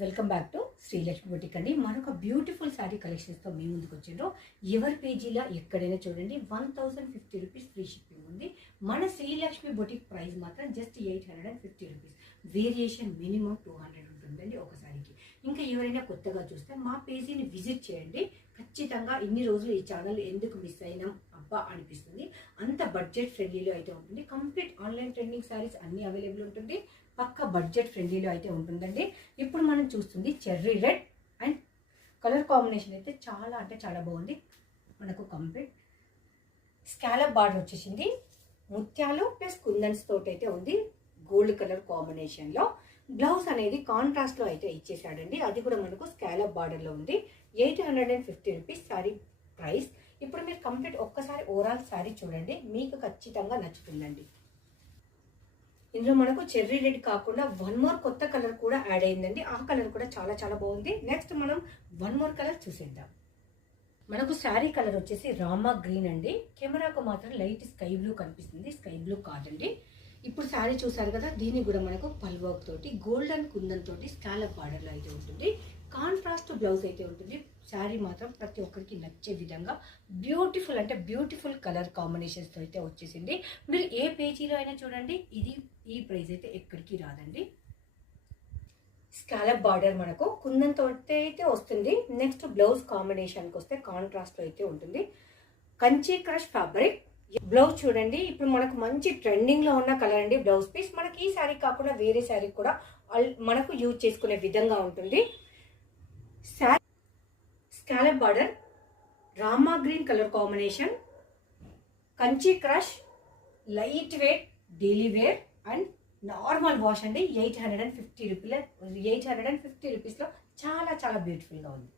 Welcome back to Srilakshmi boutique అండి. మనొక beautiful sari కలెక్షన్స్తో మీ ముందుకు వచ్చిండ్రు. ఎవరి పేజీలో ఎక్కడైనా చూడండి 1050 రూపీస్ ఫ్రీ షిప్పింగ్ ఉంది. మన శ్రీలక్ష్మి బొటిక్ ప్రైస్ మాత్రం జస్ట్ 850 రూపీస్. వేరియేషన్ మినిమం 200 ఉంటుందండి ఒక శారీకి. ఇంకా ఎవరైనా కొత్తగా చూస్తే మా పేజీని విజిట్ చేయండి. ఖచ్చితంగా ఇన్ని రోజులు ఈ ఛానల్ ఎందుకు మిస్ అయినాం అబ్బా అనిపిస్తుంది. అంత బడ్జెట్ ఫ్రెండ్లీలో అయితే ఉంటుంది. కంప్లీట్ ఆన్లైన్ ట్రెండింగ్ శారీస్ అన్ని అవైలబుల్ ఉంటుంది. పక్క బడ్జెట్ ఫ్రెండ్లీలో అయితే ఉంటుందండి. ఇప్పుడు మనం చూస్తుంది cherry red and colour combination అయితే చాలా బాగుంది. మనకు కంప్లీట్ స్కాలప్ బార్డర్ వచ్చేసింది. ముత్యాలు ప్లస్ కుందన్స్ తోటి అయితే ఉంది. గోల్డ్ కలర్ కాంబినేషన్లో బ్లౌజ్ అనేది కాంట్రాస్ట్లో అయితే ఇచ్చేసాడండి. అది కూడా మనకు స్కాలప్ బార్డర్లో ఉంది. 850 రూపీస్ శారీ ప్రైస్. ఇప్పుడు మీరు కంప్లీట్ ఒక్కసారి ఓవరాల్ శారీ చూడండి, మీకు ఖచ్చితంగా నచ్చుతుందండి. ఇందులో మనకు చెర్రీ రెడ్ కాకుండా వన్ మోర్ కొత్త కలర్ కూడా యాడ్ అయిందండి. ఆ కలర్ కూడా చాలా బాగుంది. నెక్స్ట్ మనం వన్ మోర్ కలర్ చూసేద్దాం. మనకు శారీ కలర్ వచ్చేసి రామా గ్రీన్ అండి. కెమెరాకు మాత్రం లైట్ స్కై బ్లూ కనిపిస్తుంది. స్కై బ్లూ కాదండి. ఇప్పుడు శారీ చూసారు కదా, దీనికి కూడా మనకు పల్ వర్క్ తోటి గోల్డెన్ కుందన్ తోటి స్కాలప్ బార్డర్లో అయితే ఉంటుంది. కాంట్రాస్ట్ బ్లౌజ్ అయితే ఉంటుంది. శారీ మాత్రం ప్రతి ఒక్కరికి నచ్చే విధంగా బ్యూటిఫుల్ అంటే బ్యూటిఫుల్ కలర్ కాంబినేషన్స్తో అయితే వచ్చేసింది. మీరు ఏ పేజీలో అయినా చూడండి, ఈ ప్రైస్ అయితే ఎక్కడికి రాదండి. స్కాలప్ బార్డర్ మనకు కుందన్ తోటి అయితే వస్తుంది. నెక్స్ట్ బ్లౌజ్ కాంబినేషన్కి వస్తే కాంట్రాస్ట్లో అయితే ఉంటుంది. కంచి క్రష్ ఫ్యాబ్రిక్ బ్లౌజ్ చూడండి. ఇప్పుడు మనకు మంచి ట్రెండింగ్లో ఉన్న కలర్ అండి. బ్లౌజ్ పీస్ మనకి ఈ శారీ కాకుండా వేరే శారీ కూడా మనకు యూజ్ చేసుకునే విధంగా ఉంటుంది. Scallop border Rama green colour combination, Kanchi crush, light weight daily wear and normal wash అండి. 850 రూపీస్లో చాలా బ్యూటిఫుల్గా ఉంది.